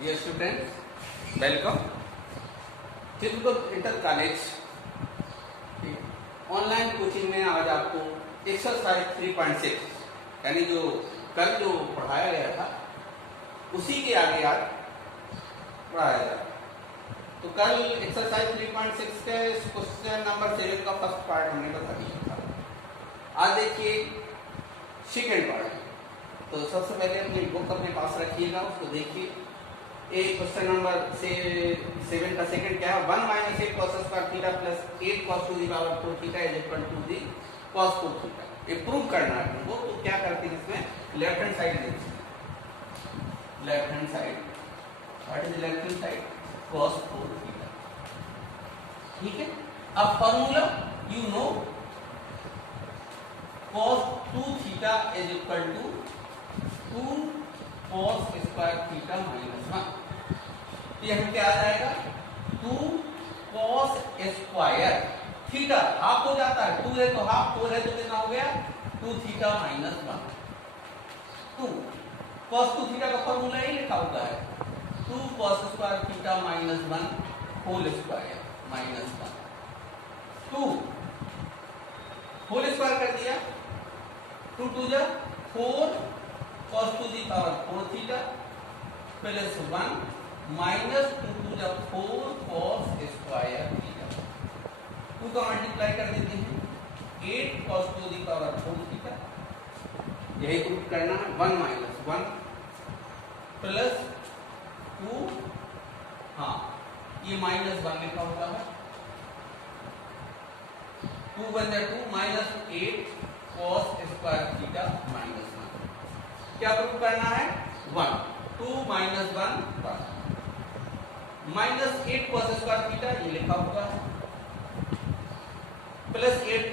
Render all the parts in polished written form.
Dear students, welcome. Tirupat inter college online coaching में आज आपको एक्सरसाइज 3.6 यानी जो कल जो पढ़ाया गया था उसी के आगे आज पढ़ाया जाएगा। तो कल एक्सरसाइज 3.6 के क्वेश्चन नंबर 7 का फर्स्ट पार्ट हमने बता दिया था। आज देखिए सेकेंड पार्ट। तो सबसे पहले अपनी बुक अपने पास रखिएगा, उसको देखिए। एक क्वेश्चन नंबर 7 का सेकंड क्या है, 1 - 8 cos square theta plus 8 cos to the power 4 theta is equal to the cos 4 theta. ये प्रूव करना है तुमको। तो क्या करते हैं इसमें, लेफ्ट हैंड साइड देखते हैं। Left hand side, what is left hand side, cos 4 theta. ठीक है। अब formula you know, cos 2 theta is equal to 2 cos square theta minus 1। ये हम क्या आ जाएगा, 2 cos स्क्वायर थीटा हाफ हो जाता है, 2 है तो हाफ, 4 है तो कितना हो गया 2 थीटा माइनस 1। 2 cos 2 थीटा का फॉर्मूला ही लिखा होता है, 2 cos square theta minus 1 whole square minus 1। 2 whole square कर दिया, 2 2 जा 4 cos to the power 4 theta plus 1 minus 2 2 जा 4 cos स्क्वायर थीटा। 2 का मल्टीप्लाई कर देते हैं, 8 cos to the power 4 theta. यही प्रूफ करना है। 1 - 1 प्लस 2, हाँ ये माइनस 1 लिखा होता है, 2 1 जा 2 minus 8 cos square theta minus 1। क्या प्रूव करना है, 1 2 - 1 1 माइनस 8 cos स्क्वायर थीटा ये लिखा हुआ है, plus 8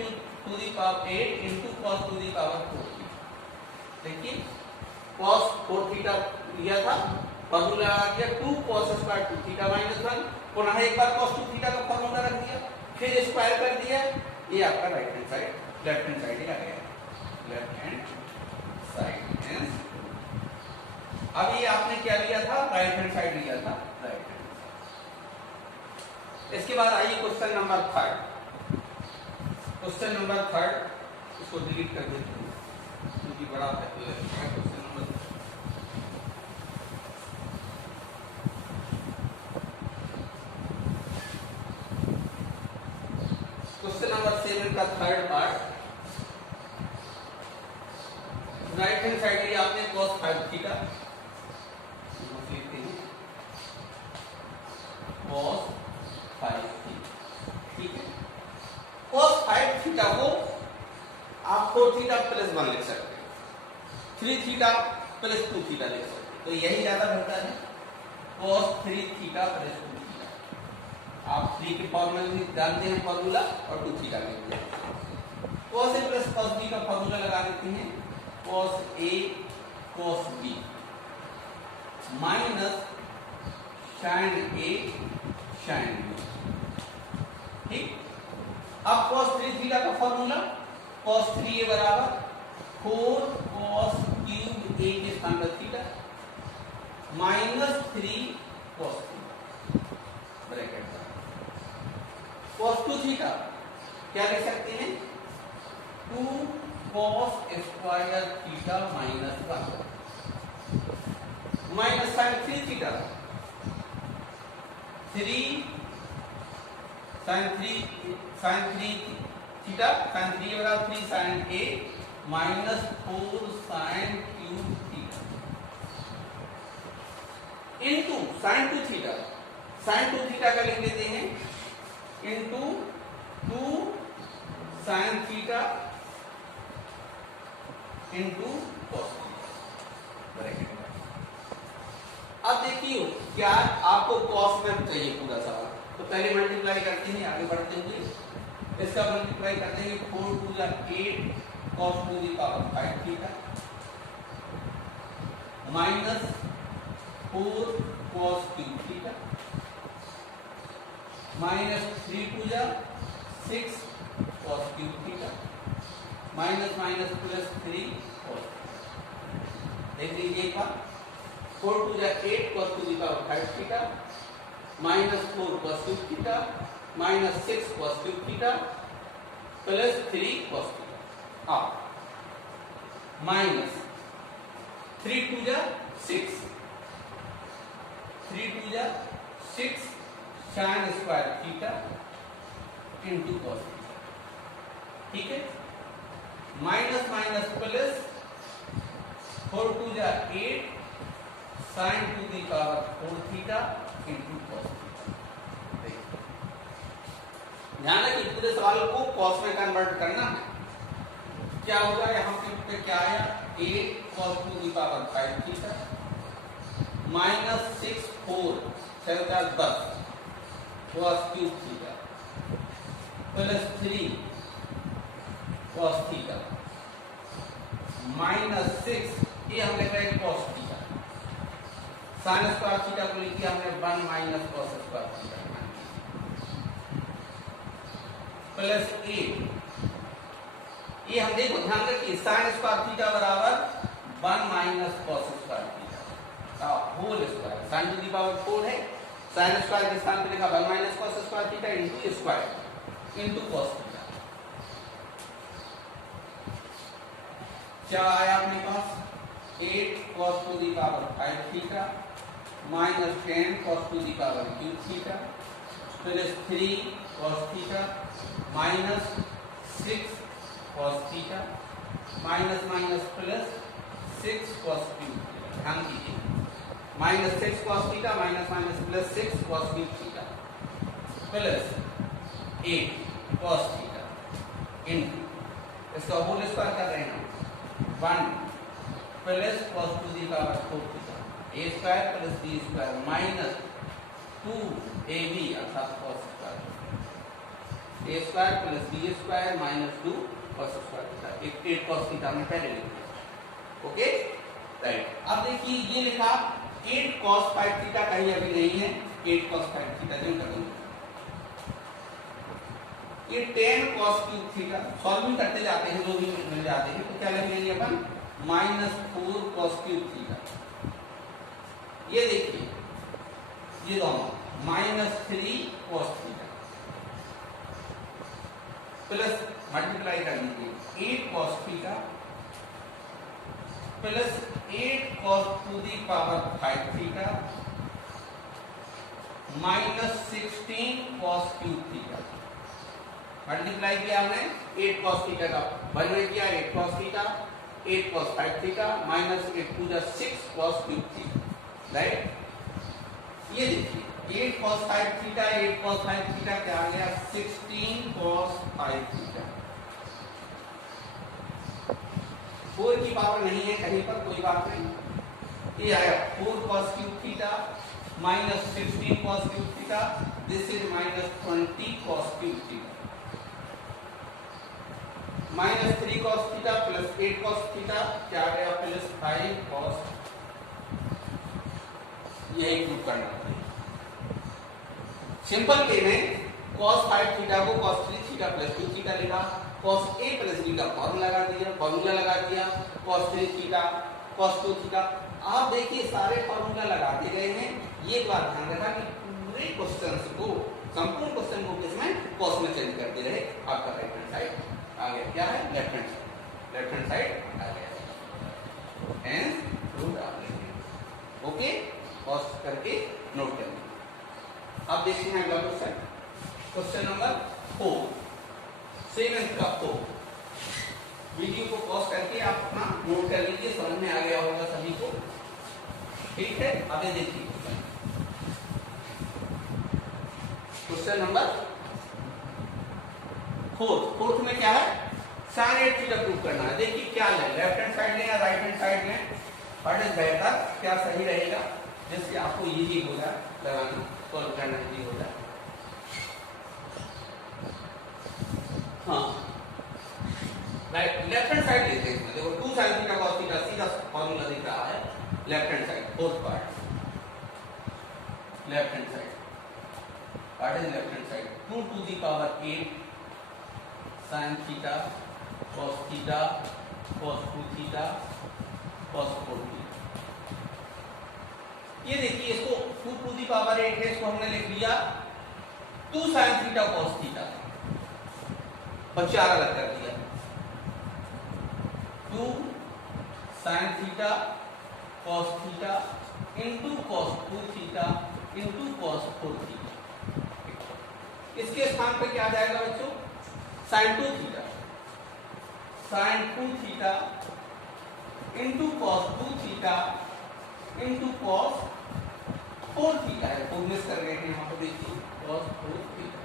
to the power 8 into cos to the power 4 theta. देखिए cos 4 थीटा लिया था, फॉर्मूला आ गया 2 cos स्क्वायर 2 थीटा माइनस 1। पुनः एक बार cos 2 थीटा का फॉर्मूला रख दिया, फिर स्क्वायर कर दिया। ये आपका right hand side, left hand side ही आ गया, लेफ्ट हैंड साइड। अब ये आपने क्या लिया था, राइट हैंड साइड लिया था, राइट हैंड। इसके बाद आइए क्वेश्चन नंबर 3। क्वेश्चन नंबर 3 इसको डिलीट कर देते हैं क्योंकि बड़ा है क्वेश्चन नंबर। क्वेश्चन नंबर 7 का third part. Right hand side लिया आपने cos 5 थीटा, लिखते हैं cos 5 थीटा। ठीक है, cos 5 थीटा को आप 4 थीटा प्लस 1 लिख सकते हैं, 3 थीटा प्लस 2 थीटा लिख सकते हैं। तो यही ज्यादा बेहतर है, cos 3 थीटा प्लस 2 थीटा। आप 3 के फॉर्मूला जानते हैं, फॉर्मूला और 2 थीटा लिखते हैं। cos a plus cos b का फॉर्मूला लगा देते हैं, cos a cos b minus sin a sin b। ठीक। अब cos 3 थीटा का फॉर्मूला, cos 3a बराबर 4 cos क्यूब a के स्थान पर theta minus 3 cos theta bracket. cos 2 theta क्या लिख सकते हैं, 2 cos square theta minus 1 minus sin 3 theta 3 sin 3 theta sin 3 बराबर 3 sin a minus 4 sin cube theta into sin 2 theta. sin 2 theta का लिख देते हैं into 2 sin theta into cos theta bracket. अब देखिए क्या आपको cos में चाहिए पूरा सवाल, तो पहले मल्टीप्लाई करते हैं, आगे बढ़ते हैं। इसका मल्टीप्लाई करते हैं, 4 2 जा 8 cos to the power 5 theta minus 4 cos cube theta minus 3 2 जा 6 cos cube theta minus minus plus 3 cos। देख लीजिए एक बार, 4 टू जा 8 cos to the power 5 theta minus 4 cos cube theta minus 6 cos cube theta plus 3 cos theta अब minus 3 two जा 6 3 two जा 6 sin square theta into cos theta, ठीक है। Minus minus plus 4 to जा 8 sin to the power 4 theta into cos theta. ध्यान रखिए पूरे सवाल को cos में कन्वर्ट करना है। क्या होगा यहाँ पे क्या आया 8 cos to the power 5 theta minus 6 4 7 10 cos cube theta plus 3 cos theta minus 6 ये हमने कहा cos theta sin square theta को लिख दिया हमने 1 minus cos square theta plus 8 ये हम देखो ध्यान रखिए sin स्क्वायर थीटा बराबर 1 माइनस cos स्क्वायर थीटा का whole square sin to the power 4 है sin स्क्वायर के स्थान पे लिखा 1 minus cos square theta into square into cos theta. क्या आया अपने पास 8 cos to the power 5 theta minus 10 cos to the power cube theta plus 3 cos theta minus 6 cos theta minus minus plus 6 cos cube theta. ध्यान दीजिए minus 6 cos theta minus minus plus 6 cos cube theta plus 8 cos theta into इसका whole square कर रहे हैं 1 plus cos to the power 4 theta a square plus b square minus 2ab अर्थात cos square a square plus b square minus 2 cos square theta 8 cos theta में पहले लिख दिया। Okay right. अब देखिए ये लिखा 8 cos 5 थीटा कहीं अभी नहीं है 8 cos 5 थीटा जब कर दूंगा ये 10 cos क्यूब थीटा सॉल्विंग करते जाते हैं जो भी मिल जाते हैं तो क्या लिख लेंगे अपन माइनस 4 cos क्यूब थीटा। ये देखिए ये दोनों minus 3 cos theta plus multiply कर लीजिए 8 cos theta plus 8 cos to the power 5 theta minus 16 cos cube theta multiply किया हमने 8 cos थीटा का 1 में किया 8 cos theta 8 cos 5 theta minus 8 to the 6 cos cube theta right. ये देखिए 8 cos 5 theta 8 cos 5 theta क्या आ गया 16 cos 5 थीटा 4 की पावर नहीं है कहीं पर कोई बात नहीं। ये आया 4 cos cube theta minus 16 cos cube theta this is minus 20 cos cube theta minus 3 cos theta plus 8 cos theta क्या आ गया प्लस 5 cos यही प्रूव करना है। सिंपल वे में cos 5 थीटा को cos 3 थीटा प्लस 2 थीटा लिखा cos a प्लस b का formula लगा दिया cos 3 थीटा cos 2 थीटा। आप देखिए सारे फॉर्मूला लगाते गए हैं। ये बात ध्यान रखा कि पूरे क्वेश्चंस को संपूर्ण क्वेश्चन को किसमें cos में चेंज करते रहे। आपका राइट हैंड साइड आ गया क्या है लेफ्ट हैंड साइड आ गया हेंस प्रूव्ड आप लिखेंगे। ओके पॉज करके नोट कर लीजिए। अब देखते हैं अगला क्वेश्चन नंबर 4 सेवेंथ का 4। वीडियो को पॉज करके आप अपना नोट कर लीजिए समझ में आ गया होगा सभी को। ठीक है अब ये देखिए क्वेश्चन नंबर 4 में क्या है sin 8 थीटा प्रूव करना है। देखिए क्या लें लेफ्ट हैंड साइड लें या राइट हैंड साइड लें व्हाट इज बेटर क्या सही रहेगा जिससे आपको इजी हो जाए लगाना सॉल्व करना इजी हो जाए। हाँ राइट लेफ्ट हैंड साइड लेते हैं। देखो 2 sin थीटा cos थीटा सीधा फॉर्मूला दिख रहा है left hand side fourth part left hand side what is left hand side 2 to the power 8 sin theta cos theta cos 2 theta cos 4 theta ये देखिए इसको 2 टू दी पावर 8 है, इसको हमने लिख लिया 2 sin थीटा cos थीटा और 4 अलग कर दिया 2 sin theta cos theta into cos 2 theta into cos 4 theta. इसके स्थान पे क्या आ जाएगा बच्चों? sin 2 theta into cos 2 theta into cos 4 theta है, तो मिस कर गए हैं यहाँ पर, देखिए cos 4 थीटा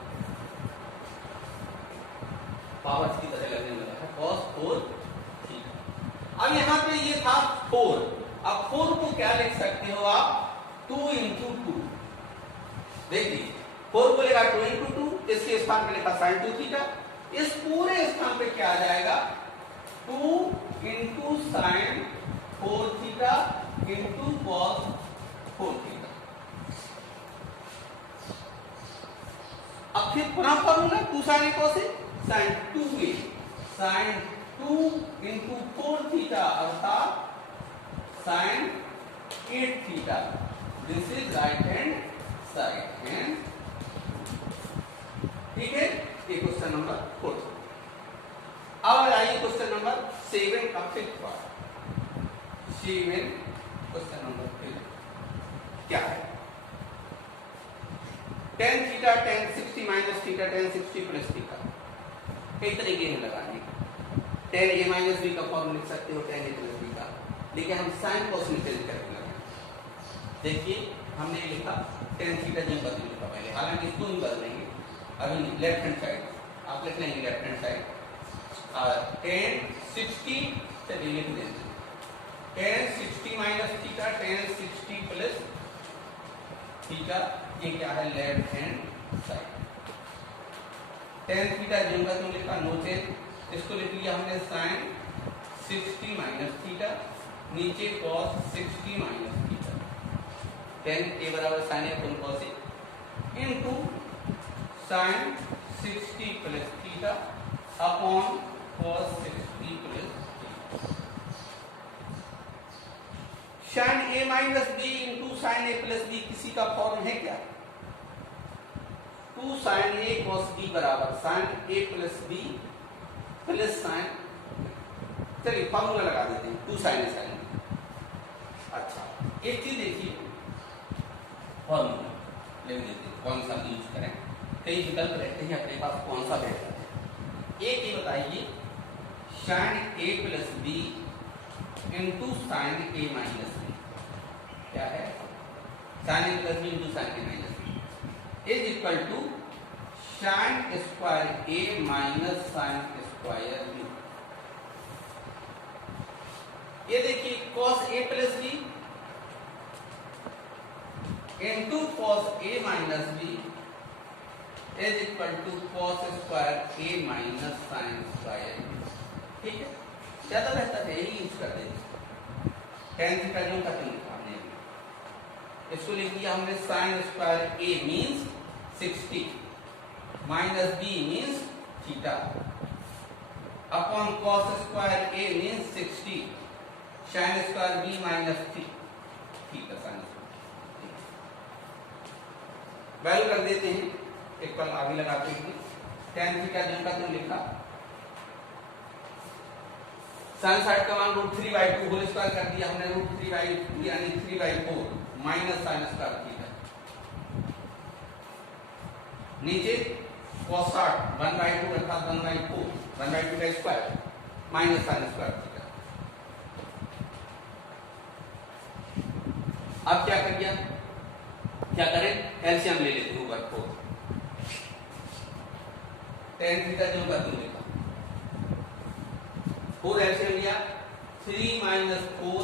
पावर की तरह लगने लगा है cos 4 थीटा। अब यहाँ पे ये था 4, अब 4 को क्या लिख सकते हो आप? 2 इंटू 2। देखिए 4 को लेगा 2 इंटू 2, इसके स्थान पे लिखा sin 2 थीटा, इस पूरे स्थान पे क्या आ जाएगा? 2 into sin 4 theta into cos 4 theta. अब फिर पुनः formula 2 sin a cos a sin 2a sin 2 into 4 theta अर्थात sin 8 theta. This is right hand side and ठीक है। ये क्वेश्चन नंबर 4। अब आइए क्वेश्चन नंबर 7 का फिफ्थ पार्ट। 7 क्वेश्चन नंबर 5 क्या है? tan theta tan 60 minus theta tan 60 plus theta, कई तरीके हैं लगाने के। tan a माइनस b का फॉर्म लिख सकते हो tan a प्लस b का, लेकिन हम साइन कॉस में चेंज करके लगे। देखिए हमने लिखा tan थीटा जी बदल लिखा पहले, हालांकि इसको ही बदलेंगे अभी लेफ्ट हैंड साइड, आप लिख लेंगे लेफ्ट हैंड साइड tan 60 से लिख देंगे tan 60 minus theta tan 60 plus theta, ये क्या है? Left hand side. tan theta जो का तुम लिखा नो चेंज, इसको लिख लिया हमने sin 60 माइनस थीटा, नीचे cos 60 minus theta, tan a बराबर sin a upon cos a into sin 60 plus theta upon cos 60 plus theta. sin a minus b into sin a plus b किसी का form है क्या? 2 sin a cos b बराबर sin a plus b plus sin, चलिए formula लगा देते हैं 2 sin a sin b। अच्छा एक चीज देखिए, फॉर्मूला लिख देते हैं कौन सा यूज करें, कई विकल्प रहते हैं अपने पास, कौन सा बेहतर है? एक ही बताइए sin a plus b into sin a minus b क्या है? sin a plus b into sin a minus b is equal to sin square a minus sin square b। ये देखिए cos a plus b into cos a minus b is equal to cos square a minus sin square b। ठीक है, ज्यादा बेहतर है यही use कर देंगे। tan थीटा जो का हमने इसको लिख दिया हमने sin square a means 60 minus b means theta upon cos square a means 60 sin square b minus theta sin value कर देते हैं, एक पल आगे लगाते हैं। tan थीटा जो का तुम लिखा sin साइड का मान √3/2 होल स्क्वायर कर दिया हमने, √3/2 यानी 3/4 माइनस sin स्क्वायर थीटा, नीचे cos 1/2 अर्थात 1/4 1/2 का square minus sin square theta. अब क्या कर दिया, क्या करें? एलसीएम ले लेते हैं ऊपर 4, tan थीटा जो का तुम लिखा 4 एलसीएम लिया 3 minus 4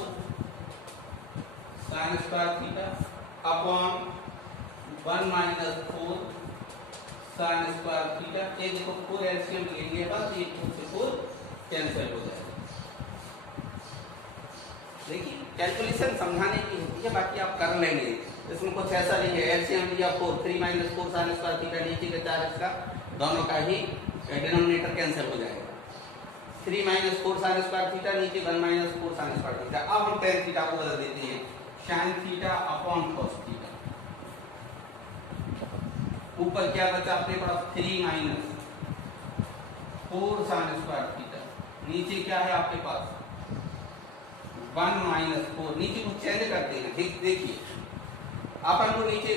sin square theta upon 1 minus 4 sin square theta. ये देखो 4 एलसीएम लेंगे बस, ये 2 से 4 कैंसिल हो जाएगा। देखिए कैलकुलेशन समझाने की होती है, बाकी आप कर लेंगे। इसमें कुछ ऐसा नहीं है, एलसीएम लिया 4 3 माइनस 4 sin स्क्वायर थीटा, नीचे के 4 इसका दोनों का ही डिनोमिनेटर कैंसिल हो जाएगा। 3 माइनस 4 sin स्क्वायर थीटा, नीचे 1 माइनस 4 sin स्क्वायर थीटा। अब हम tan थीटा को बदल देते हैं sine theta upon cos theta. ऊपर क्या बचा अपने पास 3 माइनस 4 साइन स्क्वायर थीटा। नीचे क्या है आपके पास 1 माइनस 4। नीचे को चेंज करते हैं। देखिए अपन को नीचे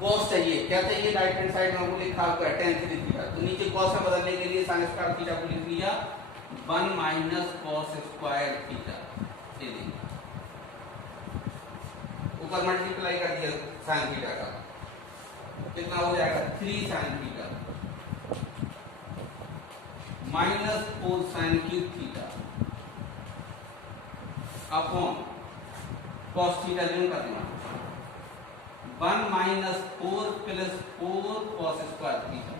कॉस चाहिए, क्या चाहिए राइट हैंड साइड में हमको लिखा हुआ है tan 3 थीटा, तो नीचे कॉस में बदलने के लिए साइन स्क्वायर थीटा को लिख लिया 1 माइनस कॉस स्क्वायर थीटा। ये देखिए ऊपर मल्टीप्लाई कर दिया साइन थीटा का, कितना हो जाएगा 3 sine theta minus 4 sine cube theta upon cos theta जो कर देना 1 minus 4 plus 4 cos square theta.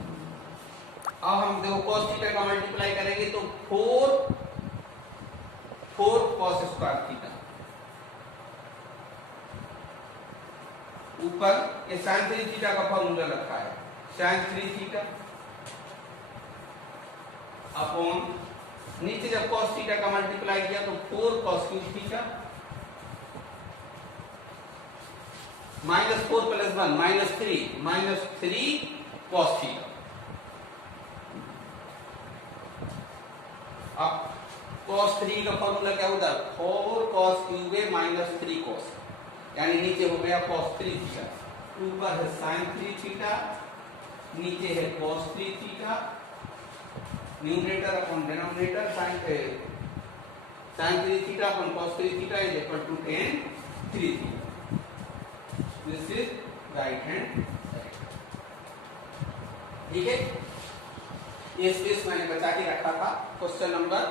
अब हम देखो कॉस थीटा का मल्टीप्लाई करेंगे तो 4 कॉस स्क्वायर थीटा ऊपर ये साइन 3 थीटा का फॉर्मूला रखा है साइन 3 थीटा अपॉन नीचे जब कॉस थीटा का मल्टीप्लाई किया तो 4 cos cube theta minus 4 plus 1 minus 3 cos theta. अब कॉस 3 का फॉर्मूला क्या होता है 4 कॉस क्यूब है माइनस 3 कॉस, यानी नीचे हो गया कॉस 3 थीटा, ऊपर है साइन 3 थीटा, नीचे है cos 3 theta, numerator upon denominator sine 3 theta upon cos 3 theta is equal to tan 3 theta. This is right hand side. ठीक है, ये स्पेस मैंने बचा के रखा था क्वेश्चन नंबर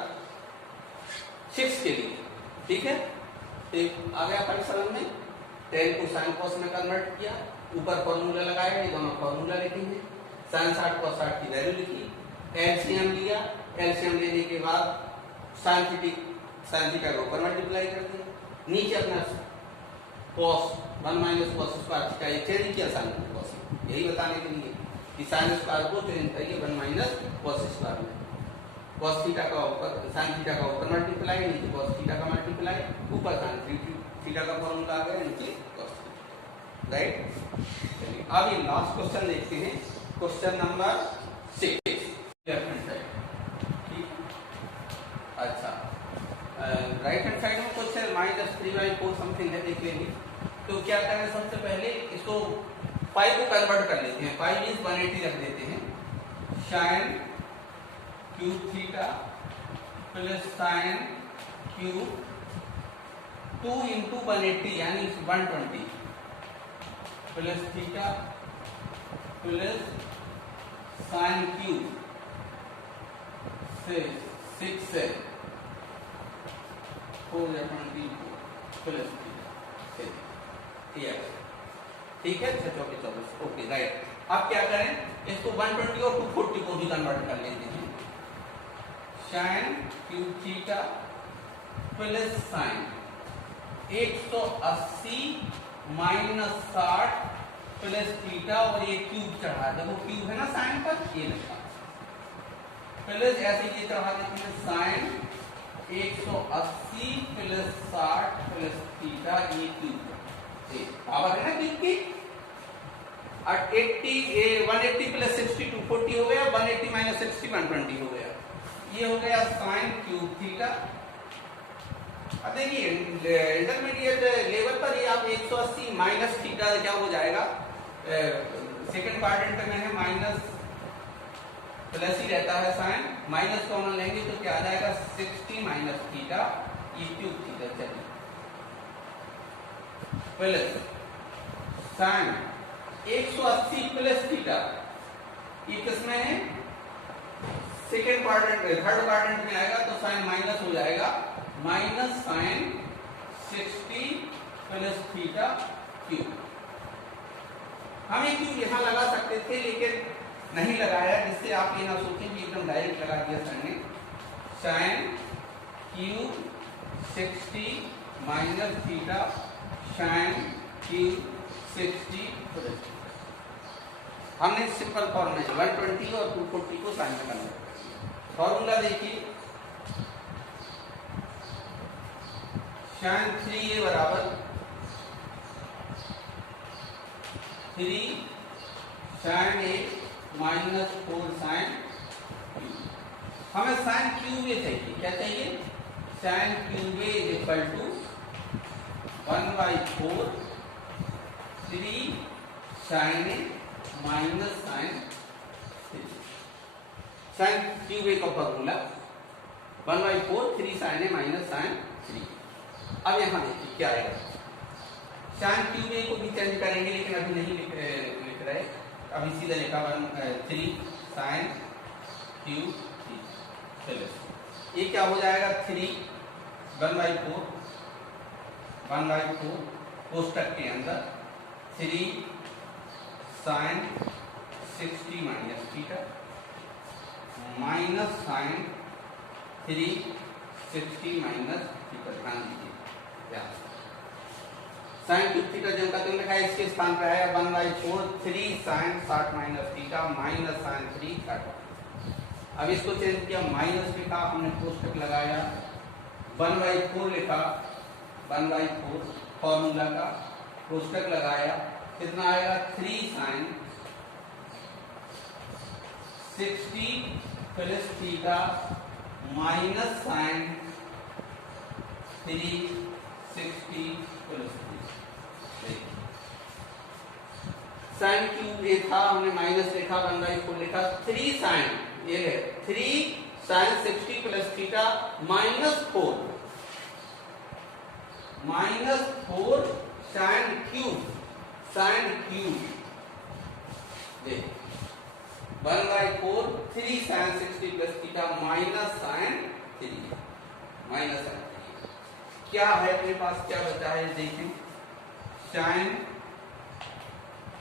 6 के लिए। ठीक है, आ गया अपन समझ में। tan को sin cos में कन्वर्ट किया, ऊपर फॉर्मूला लगाया, ये दोनों फॉर्मूला लिखे हैं, sin 60 cos 60 की वैल्यू लिखी, एलसीएम लिया, एलसीएम लेने के बाद sin थीटा को ऊपर मल्टीप्लाई कर दिया, नीचे अपना cos 1 minus cos square theta ये चेंज किया sin cos, यही बताने के लिए कि sin स्क्वायर को चेंज करिए 1 माइनस cos स्क्वायर में। cos थीटा का ऊपर sin थीटा का ऊपर मल्टीप्लाई, नीचे cos थीटा का मल्टीप्लाई, ऊपर sin थीटा का फॉर्मूला आ गया, नीचे cos थीटा। राइट, चलिए अब ये लास्ट क्वेश्चन देखते हैं, question number 6 left hand side. ठीक, अच्छा राइट हैंड साइड में कुछ -3/4 समथिंग है, देख लेंगे। तो क्या करें, सबसे पहले इसको पाई को कन्वर्ट कर लेते हैं, पाई मींस 180 रख देते हैं, sin cube theta plus sin cube 2 into 180 यानी 120 plus theta plus sin cube से 6 से 4 प्लस थीटा। ठीक है, 6 चौके 24। ओके राइट, अब क्या करें, इसको 120 और 240 को भी कन्वर्ट कर लेते हैं, sin cube theta plus sin 180 minus 60 plus theta, और ये क्यूब चढ़ा, देखो क्यूब है ना साइन पर, ये लिखा प्लस ऐसे ये चढ़ा देते हैं sin 180 प्लस 60 प्लस थीटा, ये क्यूब पावर है ना क्यूब की। 180 प्लस 60 240 हो गया, 180 माइनस 60 120 हो गया, ये हो गया sin क्यूब थीटा। अब देखिए इंटरमीडिएट लेवल पर ये आप 180 माइनस थीटा क्या हो जाएगा, सेकंड क्वाड्रेंट में है माइनस प्लस ही रहता है, साइन माइनस कॉमन लेंगे तो क्या आ जाएगा 60 माइनस थीटा, ये क्यूब थीटा। चलिए प्लस साइन 180 प्लस थीटा, ये किसमें है सेकेंड क्वाड्रेंट में, थर्ड क्वाड्रेंट में आएगा तो साइन माइनस हो जाएगा, minus sine 60 plus theta cube. हम ये क्यूब यहां लगा सकते थे लेकिन नहीं लगाया, जिससे आप ये ना सोचें कि एकदम डायरेक्ट लगा दिया सर ने। Sine cube 60 minus theta sine cube 60 plus, हमने सिंपल फॉर्म में 120 और 240 को साइन में कन्वर्ट कर दिया। फॉर्मूला देखिए, साइन 3a बराबर 3 sine a minus 4 sine cube. हमें साइन क्यूब ए चाहिए। क्या चाहिए? Sine cube a is equal to 1/4 3 sine a minus sine 3। Sine cube a का formula 1/4 3 sine a minus sine 3। अब यहां देखिए क्या आएगा। साइन क्यूब ए को भी चेंज करेंगे, लेकिन अभी नहीं लिख रहे, अभी सीधा लिखा 3 साइन क्यूब 3। चलो ये क्या हो जाएगा? 3 1/4 कोष्टक के अंदर 3 sine 60 minus theta minus sine 3 60 minus theta. ध्यान दीजिए साइन क्यूब थीटा जो का तुमने लिखा है, इसके स्थान पर है 1/4 3 sine 60 minus theta minus sine 3 30। अब इसको चेंज किया, माइनस लिखा, हमने कोष्टक लगाया, 1/4 लिखा, 1/4 फॉर्मूला का कोष्टक लगाया, कितना आएगा? 3 sine 60 plus theta minus sine 3 60 plus 3। Sine cube a था, हमने माइनस लिखा, 1/4 लिखा, 3 साइन, ये है 3 sine 60 plus theta minus 4 sine cube 1/4 3 sine 60 plus theta minus sine 3 क्या है अपने पास? क्या बचा है देखें। Sine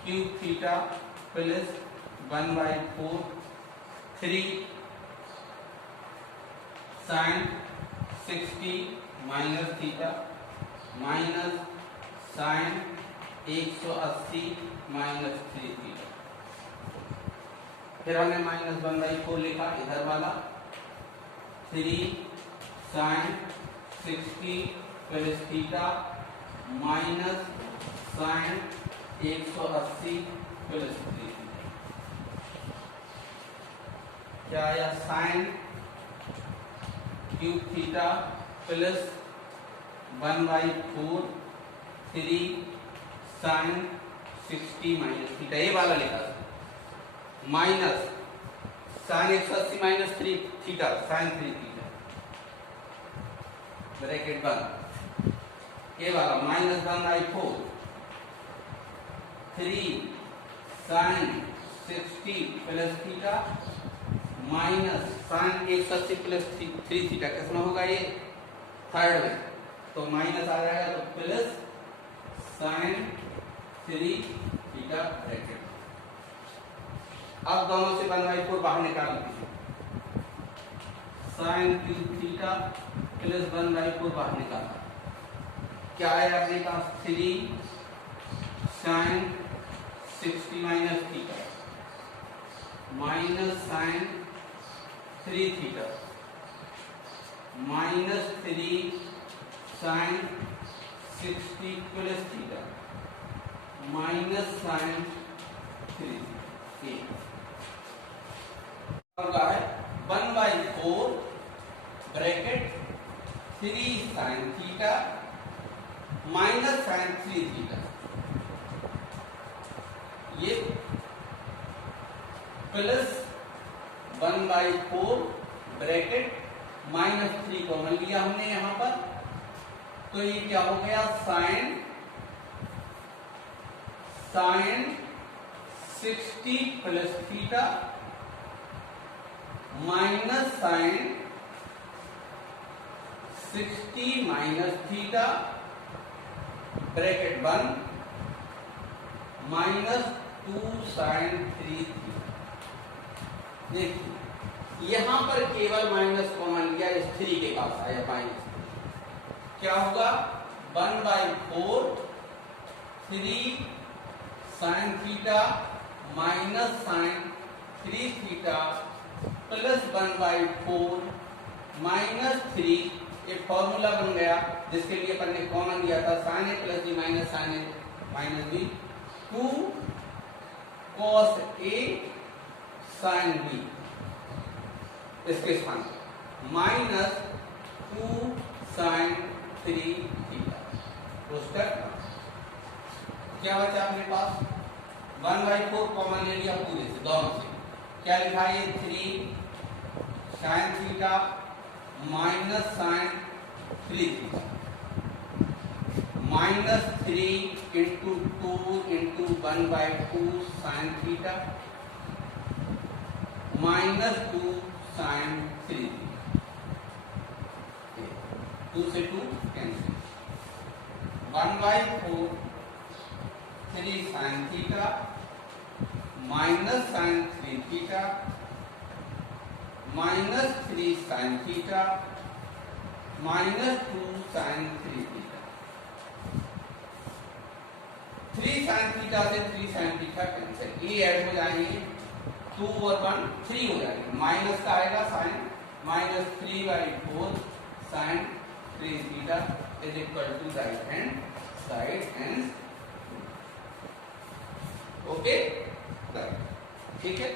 cube theta plus 1/4 3 sine 60 minus theta minus sine 180 minus 3 theta. फिर हमने माइनस 1/4 लिखा, इधर वाला 3 sine 60 plus theta minus sine 180 plus 3 theta. क्या आया? Sine cube theta plus 1/4 3 sine 60 minus theta, ये वाला लिखा, minus sine 180 minus 3 theta sine 3 theta bracket बंद, ये वाला minus 1/4 3 sine 60 plus theta minus sine 180 plus 3 theta. किसमें होगा ये? थर्ड में, तो माइनस आ जाएगा, तो प्लस साइन 3 थीटा ब्रैकेट। अब दोनों से 1/4 बाहर निकाल दीजिए, साइन क्यूब थीटा प्लस 1/4 बाहर निकाला, क्या है अपने पास? 3 sine 60 minus theta minus sine 3 theta minus 3 sine 60 plus theta minus sine 3 है 1/4 bracket 3 sine theta minus sine 3 theta. ये प्लस 1/4 ब्रैकेट माइनस 3 कॉमन लिया हमने यहां पर, तो ये क्या हो गया? Sine 60 plus theta minus sine 60 minus theta bracket 1 minus 2 sine 3 theta. देखिए यहां पर केवल माइनस कॉमन लिया, इस 3 के पास आया माइनस, क्या होगा? 1/4 3 sine theta minus sine 3 theta plus 1/4 minus 3 एक फॉर्मूला बन गया जिसके लिए अपन ने कॉमन दिया था sin a plus b minus sin a minus b 2 cos a sin b इसके स्थान पर माइनस 2 sin 3 थीटा उसका क्या बचा अपने पास 1/4 कॉमन ले लिया पूरे से दोनों से क्या लिखा है 3 sin theta minus sin 3 theta minus 3 into 2 into 1/2 sin theta minus 2 sin 3 2 से 2 cancel 1/4 3 sin theta minus sin 3 theta minus 3 sin theta minus 2 sin 3 theta 3 sin theta से 3 sin थीटा कैंसिल ये ऐड हो जाएंगे 2 और 1 3 हो जाएंगे माइनस का आएगा sin minus 3/4 sin 3 theta is equal to right hand side and okay ठीक है